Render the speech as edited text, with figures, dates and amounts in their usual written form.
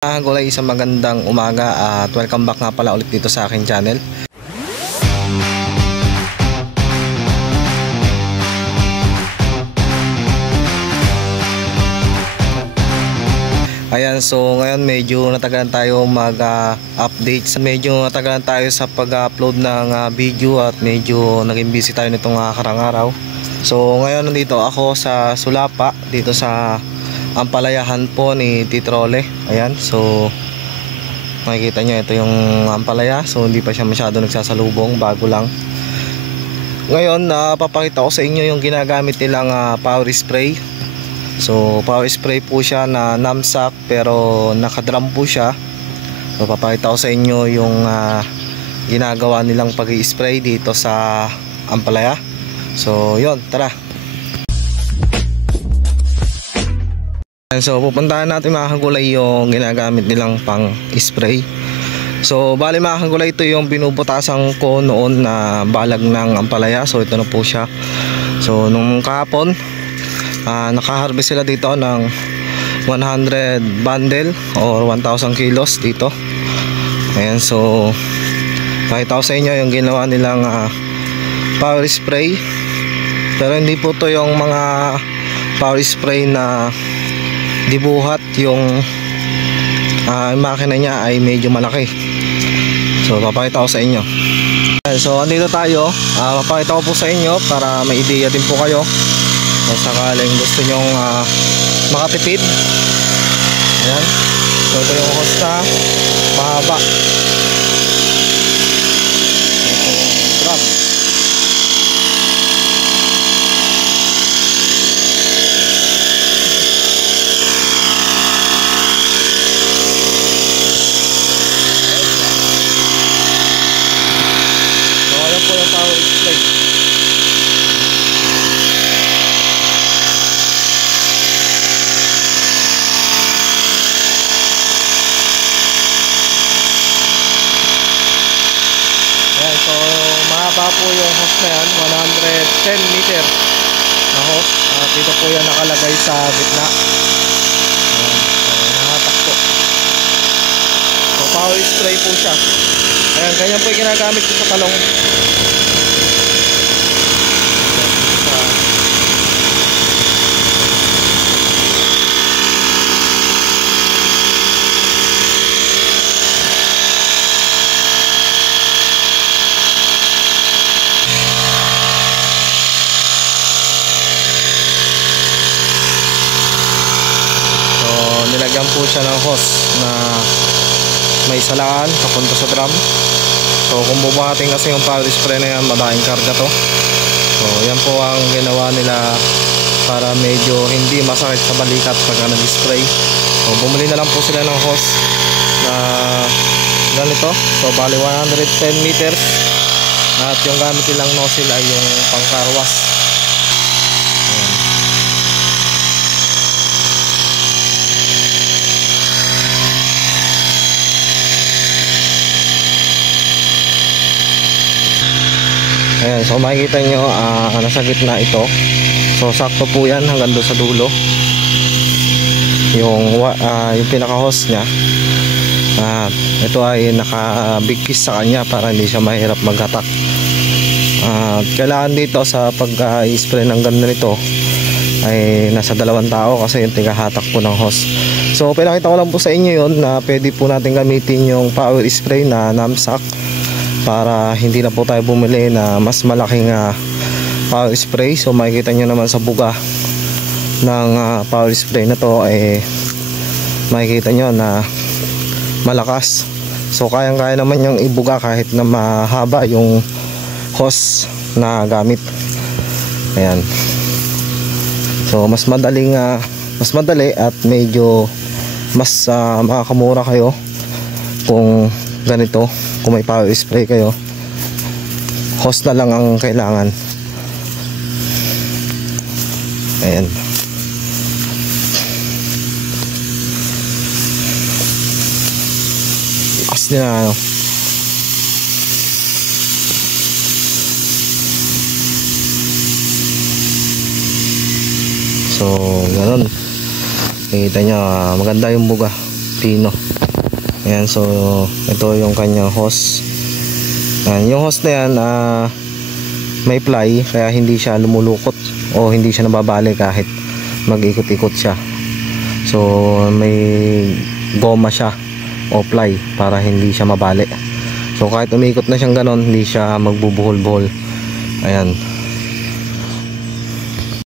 Gulay, isang magandang umaga at welcome back nga pala ulit dito sa aking channel. Ayan, so ngayon medyo natagalan tayo mag-update. Medyo natagalan tayo sa pag-upload ng video at medyo naging busy tayo nitong karang araw. So ngayon nandito ako sa Sulapa, dito sa ampalayahan po ni Titrole. Ayan, so makikita nyo ito yung ampalaya. So hindi pa siya masyado nagsasalubong, bago lang. Ngayon papakita ko sa inyo yung ginagamit nilang power spray. So power spray po siya na namsak pero nakadrum po siya. So papakita ko sa inyo yung ginagawa nilang pag-i-spray dito sa ampalaya. So yun, tara. So pupuntahan natin mga kagulay yung ginagamit nilang pang spray. So bali mga kagulay, ito yung binubutasan ko noon na balag ng ampalaya. So ito na po siya. So nung kahapon nakaharvest sila dito ng 100 bundle or 1,000 kilos dito. Ayan, so pakita ko sa inyo yung ginawa nilang power spray. Pero hindi po to yung mga power spray na dibuhat, yung makina niya ay medyo malaki. So papakita ko sa inyo. So andito tayo, papakita ko po sa inyo para may ideya din po kayo kung sakaling gusto nyong makatipid. Ayan, so ito yung hose na mahaba. Ito yung drum. So mahaba po yung hose na yan, 110 meter na hose. Dito po yan nakalagay sa gitna. Ayan, so nahatak po. So power spray po siya. Ayan, ganyan po yung ginagamit ko sa talong. Nilagyan po siya ng hose na may salaan papunta sa drum. So kung bubuhatin kasi yung power spray na yan, madaing karga to. So yan po ang ginawa nila para medyo hindi masakit sa balikat pag nag-spray. So bumili na lang po sila ng hose na ganito. So bali 110 meters. At yung gamit nilang nozzle ay yung pang car wash. Ayan, so makikita nyo nasa gitna ito. So sakto po yan hanggang doon sa dulo yung pinaka-hose nya. Ito ay nakabigkis sa kanya para hindi siya mahirap maghatak. Kailangan dito sa pag-spray ng ganito ay nasa 2 tao kasi yung tigahatak po ng hose. So pinakita ko lang po sa inyo yun na pwede po natin gamitin yung power spray na namsak para hindi na po tayo bumili na mas malaking power spray. So makikita nyo naman sa buga ng power spray na to ay makikita nyo na malakas. So kayang kaya naman yung ibuga kahit na mahaba yung hose na gamit. Ayan, so mas madali at medyo mas makakamura kayo kung ganito. Kung may power spray kayo, hose na lang ang kailangan. Ayan. As nila So, ganun. Kita nyo, maganda yung buga. Pino. Ayan, so ito yung kanyang hose. Ayan, yung hose na yan may ply, kaya hindi siya lumulukot o hindi siya nababali kahit mag-ikot-ikot siya. So may goma siya o ply para hindi siya mabali. So kahit umikot na siyang ganon, hindi siya magbubuhol-buhol. Ayan.